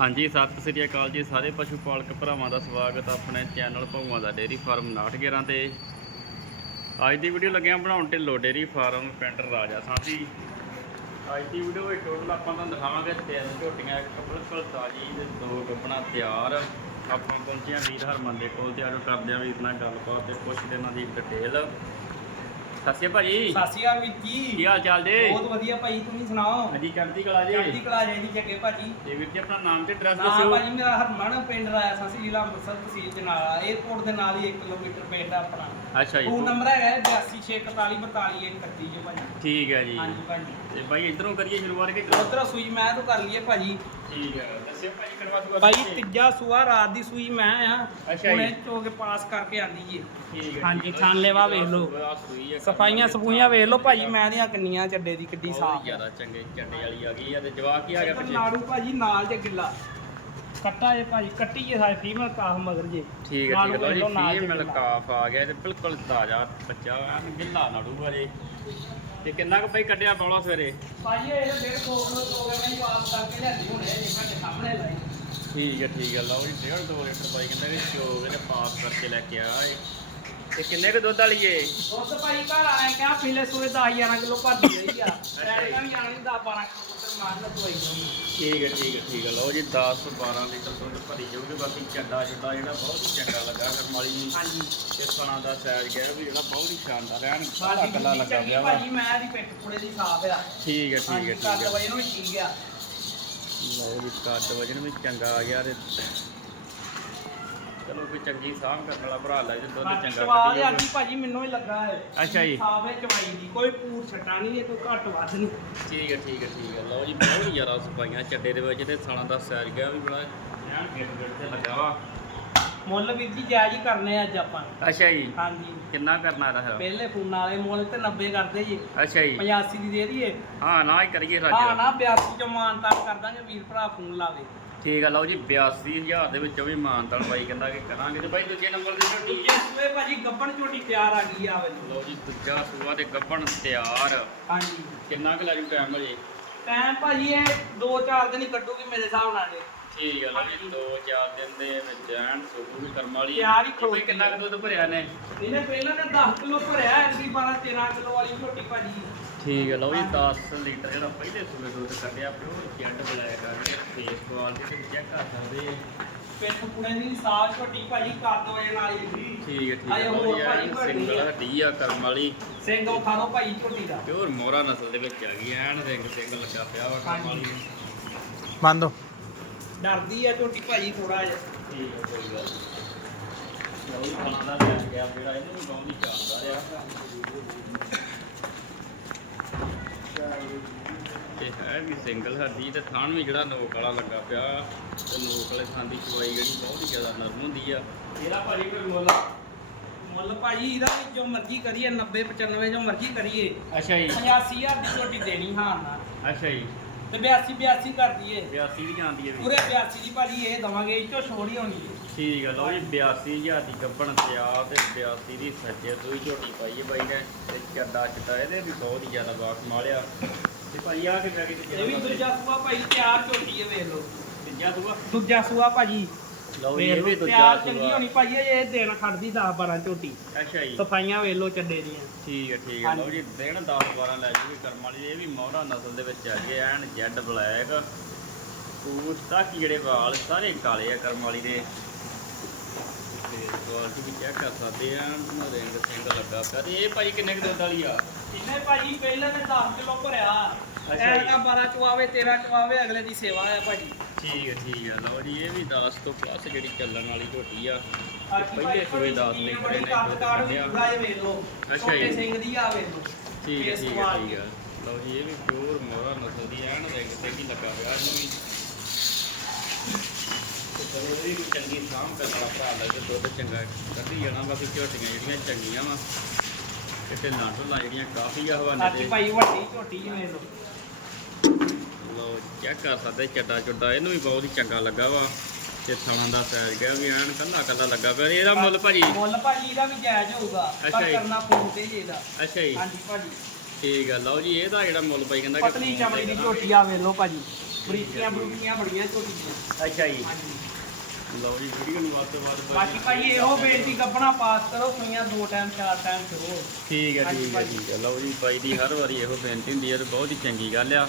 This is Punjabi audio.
ਹਾਂਜੀ, ਸਤਿ ਸ੍ਰੀ ਅਕਾਲ ਜੀ ਸਾਰੇ ਪਸ਼ੂ ਪਾਲਕ ਭਰਾਵਾਂ ਦਾ ਸਵਾਗਤ ਆਪਣੇ ਚੈਨਲ ਭੌਵਾਂ ਦਾ ਡੇਅਰੀ ਫਾਰਮ 911 ਤੇ। ਅੱਜ ਦੀ ਵੀਡੀਓ ਲੱਗਿਆ ਬਣਾਉਣ ਢਿੱਲੋ ਡੇਅਰੀ ਫਾਰਮ ਪਿੰਡ ਰਾਜਾ ਸਾਂਝੀ ਅੱਜ ਦੀ ਵੀਡੀਓ ਵਿੱਚ ਟੋਟਲ ਆਪਾਂ ਤੁਹਾਨੂੰ ਦਿਖਾਵਾਂਗੇ ਤਿੰਨ ਝੋਟੀਆਂ, ਇੱਕ ਬਿਲਕੁਲ ਤਾਜੀ ਤੇ ਦੋ ਗੱਬਣਾ ਤਿਆਰ। ਆਪਾਂ ਪਹੁੰਚੇ ਹਾਂ ਵੀਰ ਹਰਮਨ ਦੇ ਕੋਲ ਤੇ ਆਜੋ ਕਰਦੇ ਹਾਂ ਵੀਰ ਨਾਲ ਗੱਲਬਾਤ ਤੇ ਪੁੱਛਦੇ ਇਹਨਾਂ ਦੀ ਡਿਟੇਲ ਸਤਿ ਸ਼੍ਰੀ ਅਕਾਲ ਭਾਜੀ ਸਤਿ ਸ਼੍ਰੀ ਅਕਾਲ ਵੀਰ ਕੀ ਜੀ ਹਾਲ ਚਾਲ ਜੀ? ਬਹੁਤ ਵਧੀਆ ਭਾਈ ਤੁਸੀਂ ਸੁਣਾਓ? ਹਾਂਜੀ ਚੜ੍ਹਦੀ ਕਲਾ ਜੀ। ਚੜ੍ਹਦੀ ਕਲਾ ਜਾਈ ਦੀ ਜੱਗੇ ਭਾਜੀ। ਤੇ ਵੀਰ ਜੀ ਆਪਣਾ ਨਾਮ ਤੇ ਐਡਰੈਸ ਨਾ ਦੱਸਿਓ। ਭਾਜੀ ਮੇਰਾ ਹਰਮਨ ਪਿੰਡ ਰਾਇਆ ਸਾਸੀ ਜ਼ਿਲ੍ਹਾ ਅੰਮ੍ਰਿਤਸਰ ਤਹਿਸੀਲ ਜਨਾਲਾ 에어ਪੋਰਟ ਦੇ ਨਾਲ ਹੀ 1 ਕਿਲੋਮੀਟਰ ਪਿੰਡ ਆ ਆਪਣਾ। ਅੱਛਾ ਜੀ। ਫੋਨ ਨੰਬਰ ਹੈਗਾ 8264442131 ਜੀ ਭਾਜੀ। ਠੀਕ ਹੈ ਜੀ। ਹਾਂਜੀ ਭਾਜੀ। ਤੇ ਬਾਈ ਇਧਰੋਂ ਕਰੀਏ ਸ਼ੁਰੂਆਤ ਕਿ ਇਧਰੋਂ? ਉਧਰ ਸੂਈ ਮੈਂ ਤੋਂ ਕਰ ਲਈਏ ਭਾਜੀ। ਠੀਕ ਹੈ। ਦੱਸਿਓ ਭਾਈ ਕਰਵਾ ਦੂਗਾ ਭਾਈ ਤੀਜਾ ਸੂਆ ਰਾਤ ਦੀ ਸੂਈ ਮੈਂ ਆ। ਅੱਛਾ ਹੁਣੇ ਜੀ। ਚੋ ਕੇ ਪਾਸ ਕਰਕੇ ਆਂਦੀ ਜੀ ਠੀਕ ਹੈ ਹਾਂਜੀ, ਵੇਖ ਲਓ। ਸਫਾਈਆਂ ਸਫੂਈਆਂ ਵੇਖ ਲਓ ਭਾਜੀ ਮੈਂ ਦੀਆਂ ਕਿੰਨੀਆਂ ਚੱਡੇ ਦੀ ਕਿੱਡੀ ਸਾਫ਼ ਜ਼ਿਆਦਾ ਚੰਗੇ ਝੰਡੇ ਵਾਲੀ ਆ ਗਈ ਆ ਤੇ ਜਵਾਕ ਕੀ ਆ ਗਿਆ ਪਿੱਛੇ? ਨਾੜੂ ਭਾਜੀ ਨਾਲ ਜੇ ਗਿੱਲਾ। ਕੱਟਾ ਜੇ ਭਾਜੀ ਕੱਟੀ ਜੇ ਸਾਰੇ ਫੀਮੇਲ ਕਾਹ ਮਗਰ ਜੇ ਠੀਕ ਹੈ ਠੀਕ ਹੈ ਲਓ ਜੀ ਫੀਮੇਲ। ਕਾਫ ਆ ਗਿਆ ਤੇ ਬਿਲਕੁਲ ਤਾਜ਼ਾ ਬੱਚਾ ਐਨ ਗਿੱਲਾ ਨਾੜੂ ਵਾਲੇ ਤੇ ਕਿੰਨਾ ਕੁ ਭਾਈ ਕੱਢਿਆ ਬੌਲਾ ਸਵੇਰੇ ਭਾਜੀ ਇਹ ਡੇਢ ਦੋ ਕਿਲੋ ਤੋਂ ਮੈਂ ਪਾਸ ਕਰਕੇ ਲਿਆਂਦੀ ਹੁਣੇ ਜੇ ਘੰਟੇ ਸਾਹਮਣੇ ਲਾਈ ਠੀਕ ਹੈ ਠੀਕ ਹੈ ਲਓ ਜੀ ਡੇਢ ਦੋ ਲੀਟਰ ਬਾਈ ਕਹਿੰਦਾ ਕਿ ਚੋਗ ਇਹਨੇ ਪਾਸ ਕਰਕੇ ਲੈ ਕੇ ਆ ਇਹ। ਤੇ ਕਿੰਨੇ ਕੁ ਦੁੱਧ ਵਾਲੀ ਏ? ਦੁੱਧ ਭਾਈ ਘਰ ਆਏ ਕਿਹਾ ਪਿਛਲੇ ਸੂਏ 10 11 ਕਿਲੋ ਭਰਦੀ ਰਹੀ ਆ। ਐਡਾ ਵੀ ਆਣੀ 10 12 ਕਿਲੋ ਪੁੱਤਰ ਮਾਰ ਲਾ ਦਵਾਈ ਠੀਕ ਹੈ ਠੀਕ ਹੈ ਠੀਕ ਹੈ ਲਓ ਜੀ 10 12 ਲੀਟਰ ਦੁੱਧ ਭਰੀ ਜਾਊਗੀ ਬਾਕੀ ਚੱਡਾ ਚੱਡਾ ਜਿਹੜਾ ਬਹੁਤ ਹੀ ਚੰਗਾ ਲੱਗਾ ਕਰਮਾਲੀ ਜੀ ਹਾਂਜੀ। ਤੇ ਸਣਾ ਦਾ ਸਾਈਜ਼ ਗਿਆ ਵੀ ਜਿਹੜਾ ਬਹੁਤ ਹੀ ਸ਼ਾਨਦਾਰ ਐਨ ਬਾਕੀ ਕੱਲਾ ਲੱਗਾ ਪਿਆ ਵਾ। ਭਾਜੀ ਮੈਂ ਦੀ ਪਿੱਠ ਥੋੜੇ ਦੀ ਸਾਫ਼ ਆ। ਠੀਕ ਹੈ ਠੀਕ ਹੈ ਕੱਦ ਠੀਕ ਹੈ ਵਜਨ ਵੀ ਠੀਕ ਆ। ਲਓ ਜੀ ਕੱਦ ਵਜਨ ਵੀ ਚੰਗਾ ਆ ਗਿਆ ਤੇ ਚਲੋ ਕੋਈ ਚੰਗੀ ਸਾਂਭ ਕਰਨ ਵਾਲਾ ਭਰਾ ਲੈ ਜੇ ਦੁੱਧ ਚੰਗਾ ਸਵਾਦ ਕੱਢੀ ਆ ਜਾਊਗਾ। ਜੀ ਭਾਜੀ ਮੈਨੂੰ ਹੀ ਲੱਗਾ ਹੈ ਅੱਛਾ ਜੀ। ਸਾਫ਼ ਹੈ ਚਵਾਈ ਦੀ। ਕੋਈ ਪੂਰ ਛਟਾ ਨਹੀਂ ਹੈ ਕੋਈ ਘੱਟ ਵੱਧ ਨਹੀਂ। ਠੀਕ ਹੈ ਠੀਕ ਹੈ ਠੀਕ ਹੈ ਲਓ ਜੀ ਬਹੁਤ ਹੀ ਜ਼ਿਆਦਾ ਸਫਾਈਆਂ ਚੱਡੇ ਦੇ ਵਿੱਚ ਤੇ ਸਣਾ ਦਾ ਸਾਈਜ਼ ਗਿਆ ਵੀ ਬੜਾ ਐਨ ਗਿੱਟ ਗਿੱਟ ਤੇ ਲੱਗਾ ਵਾ। ਮੁੱਲ ਵੀਰ ਜੀ ਜਾਇਜ਼ ਹੀ ਕਰਨੇ ਆ ਅੱਜ ਆਪਾਂ। ਅੱਛਾ ਜੀ। ਹਾਂਜੀ। ਕਿੰਨਾ ਕਰਨਾ ਇਹਦਾ ਫਿਰ? ਪਹਿਲੇ ਫੋਨ ਵਾਲੇ ਮੁੱਲ ਤੇ 90 ਕਰਦੇ ਜੀ। ਅੱਛਾ ਜੀ। 85 ਦੀ ਦੇ ਦਈਏ। ਹਾਂ ਨਾ ਹੀ ਕਰੀਏ ਹਾਂ ਰਾਜਾ ਨਾ 82 ਚ ਮਾਨਤਾਨ ਕਰ ਦਾਂਗੇ ਵੀਰ ਭਰਾ ਫੋਨ ਲਾਵੇ। ਠੀਕ ਹੈ ਲਓ ਜੀ 82000 ਦੇ ਵਿੱਚੋਂ ਵੀ ਮਾਨਤਾਨ ਬਾਈ ਕਹਿੰਦਾ ਕਿ ਕਰਾਂਗੇ ਤੇ ਬਾਈ ਦੂਜੇ ਨੰਬਰ ਦੀ ਝੋਟੀ ਦੂਜੇ ਸੂਏ ਭਾਜੀ ਗੱਬਣ ਝੋਟੀ ਤਿਆਰ ਆ ਗਈ ਆ ਵੇਲੋ ਲਓ ਜੀ ਦੂਜਾ ਸੂਆ ਤੇ ਗੱਬਣ ਤਿਆਰ। ਹਾਂਜੀ। ਕਿੰਨਾ ਕੁ ਲਾਜੂ ਟਾਈਮ ਜੀ ਟਾਈਮ ਭਾਜੀ ਇਹ 2-4 ਦਿਨ ਹੀ ਕੱਢੂਗੀ ਮੇਰੇ ਹਿਸਾਬ ਨਾਲ ਇਹ। ਠੀਕ ਹੈ ਲਓ ਜੀ ਦੋ ਚਾਰ ਦਿਨ ਦੇ ਵਿੱਚ ਐਨ ਸੁਬੂ ਵੀ ਕਰਮ ਵਾਲੀ ਤਿਆਰ ਹੀ ਤੇ ਬਈ ਕਿੰਨਾ ਕੁ ਦੁੱਧ ਭਰਿਆ ਨੇ? ਇਹਨੇ ਪਹਿਲਾਂ ਨੇ 10 ਕਿਲੋ ਭਰਿਆ ਐਸੀ 12-13 ਕਿਲੋ ਵਾਲੀ ਝੋਟੀ ਭਾਜੀ। ਠੀਕ ਹੈ ਲਓ ਜੀ 10 ਲੀਟਰ ਜਿਹੜਾ ਪਹਿਲੇ ਸੂਏ ਦੁੱਧ ਕੱਢਿਆ ਪਿਓਰ ਜੈਡ ਬਲੈਕ ਕਰਕੇ ਫੇਸ ਕੁਆਲਿਟੀ ਤੇ ਚੈੱਕ ਕਰ ਸਕਦੇ ਜੀ। ਪਿੱਠ ਪੁੜੇ ਦੀ ਸਾਫ਼ ਝੋਟੀ ਭਾਜੀ ਕੱਦ ਵਜਣ ਵਾਲੀ ਸੀ ਠੀਕ ਹੈ ਠੀਕ ਆਏ ਹੈ ਹੋਰ ਜੀ ਭਾਈ ਐਨ ਵੱਡੀ ਸਿੰਗਲ ਆ। ਹੱਡੀ ਆ ਕਰਮ ਵਾਲੀ। ਸਿੰਘ ਉਠਾ ਲਓ ਭਾਈ ਝੋਟੀ ਦਾ ਪਿਓਰ ਮੋਹਰਾ ਨਸਲ ਦੇ ਵਿੱਚ ਆ ਗਈ ਐਨ ਰਿੰਗ ਸਿੰਘ ਲੱਗਾ ਪਿਆ ਵਾ ਕਰਮ ਵਾਲੀ। ਨੂੰ। ਬੰਦ ਦੋ ਡਰਦੀ ਆ ਝੋਟੀ ਭਾਜੀ ਥੋੜਾ ਜਿਹਾ। ਠੀਕ ਹੈ ਕੋਈ ਗੱਲ ਨਹੀਂ। ਲਓ ਜੀ ਖਾਣਾ ਦਾ ਲੈ ਗਿਆ ਜਿਹੜਾ ਇਹਨੂੰ ਵੀ ਬਹੁਤ ਹੀ ਸ਼ਾਨਦਾਰ ਆ ਤੇ ਹੈ ਵੀ ਸਿੰਗਲ ਹੱਡੀ ਤੇ ਥਾਣ ਵੀ ਜਿਹੜਾ ਨੋਕ ਵਾਲਾ ਲੱਗਾ ਪਿਆ। ਤੇ ਨੋਕ ਵਾਲੇ ਥਾਂ ਦੀ ਚਵਾਈ ਜਿਹੜੀ ਬਹੁਤ ਹੀ ਜ਼ਿਆਦਾ ਨਰਮ ਹੁੰਦੀ ਆ। ਇਹਦਾ ਭਾਜੀ ਕੋਈ ਮੁੱਲ? ਮੁੱਲ ਭਾਜੀ ਇਹਦਾ ਵੀ ਜੋ ਮਰਜ਼ੀ ਕਰੀਏ 90 95 ਜੋ ਮਰਜ਼ੀ ਕਰੀਏ। ਅੱਛਾ ਜੀ। 85000 ਦੀ ਝੋਟੀ ਦੇਣੀ ਹਾਂ ਨਾ ਅੱਛਾ ਜੀ। ਤੇ 82 82 ਕਰ ਦਈਏ। 82 ਵੀ ਜਾਂਦੀ ਹੈ ਵੀ। ਪੂਰੇ 82 ਦੀ ਭਾਜੀ ਇਹ ਦਵਾਂਗੇ ਇਹ ਚੋਂ ਛੋੜੀ ਹੋਣੀ ਹੈ। ਠੀਕ ਆ ਲਓ ਜੀ 82000 ਦੀ ਗੱਬਣ ਤਿਆਰ ਤੇ 82 ਦੀ ਸੱਜੇ ਦੋਈ ਝੋਟੀ ਪਾਈ ਹੈ ਬਾਈ ਨੇ। ਤੇ ਚੱਡਾ ਚੱਡਾ ਇਹਦੇ ਵੀ ਬਹੁਤ ਹੀ ਜ਼ਿਆਦਾ ਬਾਕ ਮਾਲਿਆ ਤੇ ਭਾਈ ਆ ਕੇ ਬੈ ਕੇ ਇਹ ਵੀ ਦੂਜਾ ਸੂਆ ਭਾਈ ਤਿਆਰ ਝੋਟੀ ਹੈ ਵੇਖ ਲਓ। ਦੂਜਾ ਦੂਆ ਦੂਜਾ ਸੂਆ ਭਾਜੀ। ਲਓ ਜੀ ਇਹ ਵੀ ਦੂਜਾ ਤਿਆਰ ਚੰਗੀ ਸੂਆ ਹੋਣੀ ਭਾਜੀ ਇਹ ਦੇਣ ਖੜਦੀ 10 12 ਝੋਟੀ। ਅੱਛਾ ਜੀ। ਸਫਾਈਆਂ ਵੇਖ ਲਓ ਚੱਡੇ ਦੀਆਂ। ਠੀਕ ਹੈ ਠੀਕ ਹੈ। ਲਓ ਜੀ ਦਿਨ 10 12 ਲੈ ਜੂਗੀ ਕਰਮ ਵਾਲੀ। ਇਹ ਵੀ ਮੋਹਰਾ ਨਸਲ ਦੇ ਵਿੱਚ ਆ ਗਏ ਐਨ ਜੈਡ ਬਲੈਕ। ਪੂਛ ਤੱਕ ਜਿਹੜੇ ਵਾਲ ਸਾਰੇ ਕਾਲੇ ਆ ਕਰਮ ਵਾਲੀ ਦੇ। ਤੇ ਕੁਆਲਿਟੀ ਵੀ ਚੈੱਕ ਕਰ ਸਕਦੇ ਆ ਰਿੰਗ ਸਿੰਘ ਲੱਗਾ ਪਿਆ ਤੇ ਇਹ ਭਾਈ ਕਿੰਨੇ ਕੁ ਦੁੱਧ ਵਾਲੀ ਆ? ਇਹਨੇ ਭਾਜੀ ਪਹਿਲਾਂ ਨੇ 10 ਕਿਲੋ ਭਰਿਆ। ਅੱਛਾ ਐ ਜੀ। ਤਾਂ 12 ਚਵਾਵੇ 13 ਚਵਾਵੇ ਅਗਲੇ ਦੀ ਸੇਵਾ ਆ ਭਾਜੀ ਠੀਕ ਹੈ ਠੀਕ ਹੈ ਲਓ ਜੀ ਇਹ ਵੀ 10 ਤੋਂ ਪਲੱਸ ਜਿਹੜੀ ਚੱਲਣ ਵਾਲੀ ਝੋਟੀ ਆ ਬਾਕੀ ਪਹਿਲੇ ਸੂਏ 10 ਬੜੀ ਲਿਖਦੇ ਨੇ ਕਾੜ ਵੀ ਕੱਢਿਆ। ਪੂਰਾ ਇਹ ਵੇਖ ਲਓ ਅੱਛਾ ਜੀ। ਸਿੰਘ ਦੀ ਆ ਵੇਖ ਲਓ ਠੀਕ ਹੈ ਠੀਕ ਹੈ ਕੁਆਲਿਟੀ। ਠੀਕ ਹੈ ਲਓ ਜੀ ਇਹ ਵੀ ਪਿਓਰ ਮੋਹਰਾ ਨਸਲ ਦੀ ਐਨ ਰਿੰਗ ਤੇ ਕੀ ਲੱਗਾ ਹੋਇਆ ਇਹਨੂੰ ਵੀ ਤੇ ਚਲੋ ਇਹ ਵੀ ਚੰਗੀ ਸਾਂਭ ਕਰਨ ਵਾਲਾ ਭਰਾ ਲੱਗੇ ਦੁੱਧ ਚੰਗਾ ਕੱਢੀ ਜਾਣਾ ਬਾਕੀ ਝੋਟੀਆਂ ਜਿਹੜੀਆਂ ਚੰਗੀਆਂ ਵਾ ਤੇ ਢਿੱਲਾਂ ਢੁੱਲਾਂ ਜਿਹੜੀਆਂ ਕਾਫੀ ਆ ਹਵਾਨੇ ਬਾਕੀ ਤੇ ਭਾਈ ਵੱਡੀ ਝੋਟੀ ਲਓ ਲਓ ਚੈੱਕ ਕਰ ਸਕਦੇ ਚੱਡਾ ਚੁੱਡਾ ਇਹਨੂੰ ਵੀ ਬਹੁਤ ਹੀ ਚੰਗਾ ਲੱਗਾ ਵਾ। ਤੇ ਥਣਾ ਦਾ ਸਾਈਜ਼ ਗਿਆ ਵੀ ਐਨ ਕੱਲਾ ਕੱਲਾ ਲੱਗਾ ਪਿਆ। ਇਹਦਾ ਮੁੱਲ ਭਾਜੀ? ਮੁੱਲ ਭਾਜੀ ਇਹਦਾ ਵੀ ਜਾਇਜ਼ ਹੋਊਗਾ। ਅੱਛਾ ਪਰ ਜੀ। ਕਰਨਾ ਫੋਨ ਤੇ ਹੀ ਇਹਦਾ। ਅੱਛਾ ਜੀ। ਹਾਂਜੀ ਭਾਜੀ। ਠੀਕ ਆ ਲਓ ਜੀ ਇਹਦਾ ਜਿਹੜਾ ਮੁੱਲ ਪਈ ਕਹਿੰਦਾ ਕਿ ਪਤਲੀ ਚਮੜੀ ਦੀ ਝੋਟੀ ਆ ਵੇਖ ਲਓ ਭਾਜੀ। ਬਰੀਕੀਆਂ ਬਰੂਕੀਆਂ ਬੜੀਆਂ ਝੋਟੀਆਂ। ਅੱਛਾ ਜੀ। ਹਾਂਜੀ। ਲਓ ਜੀ ਵੀਡੀਓ ਨੂੰ ਵੱਧ ਤੋਂ ਵੱਧ ਬਾਕੀ ਭਾਜੀ ਇਹੋ ਬੇਨਤੀ ਕੱਪਣਾ ਪਾਸ ਕਰੋ ਸੁਈਆਂ ਦੋ ਟਾਈਮ ਚਾਰ ਟਾਈਮ ਕਰੋ। ਠੀਕ ਹੈ ਹਾਂਜੀ ਠੀਕ ਹੈ ਭਾਜੀ। ਠੀਕ ਹੈ ਲਓ ਜੀ ਬਾਈ ਦੀ ਹਰ ਵਾਰੀ ਇਹੋ ਬੇਨਤੀ ਹੁੰਦੀ ਹੈ ਤੇ ਬਹੁਤ ਹੀ ਚੰਗੀ ਗੱਲ ਆ।